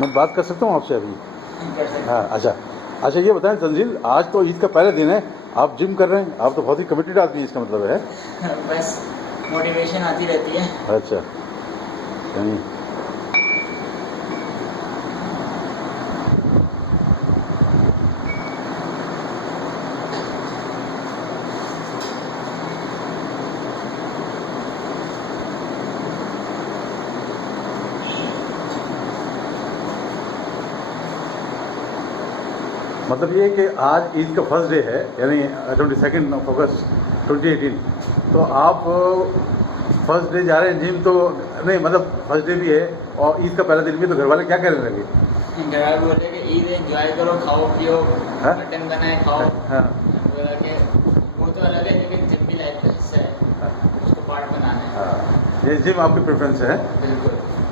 मैं बात कर सकता हूँ आपसे अभी? कर सकते हाँ, अच्छा अच्छा, ये बताएं तंजील, आज तो ईद का पहला दिन है, आप जिम कर रहे हैं, आप तो बहुत ही कमिटेड आदमी हैं, इसका मतलब है। हैं। बस मोटिवेशन आती रहती है। अच्छा, नहीं मतलब ये कि आज ईद का फर्स्ट डे है, यानी 22 अगस्त 2018। तो आप फर्स्ट डे जा रहे हैं जिम, तो नहीं मतलब फर्स्ट डे भी है और ईद का पहला दिन भी, तो घर वाले क्या कहने लगे? घर वाले बोले कि ईद एंजॉय करो, खाओ पियो, हाँ? मटन बनाए खाओ। हाँ, बोला कि वो तो अलग है, लेकिन जिम भी लाइफ का हिस्सा है, उसको पार्ट बनाना है। हाँ, ये जिम आपकी प्रेफरेंस है? बिल्कुल।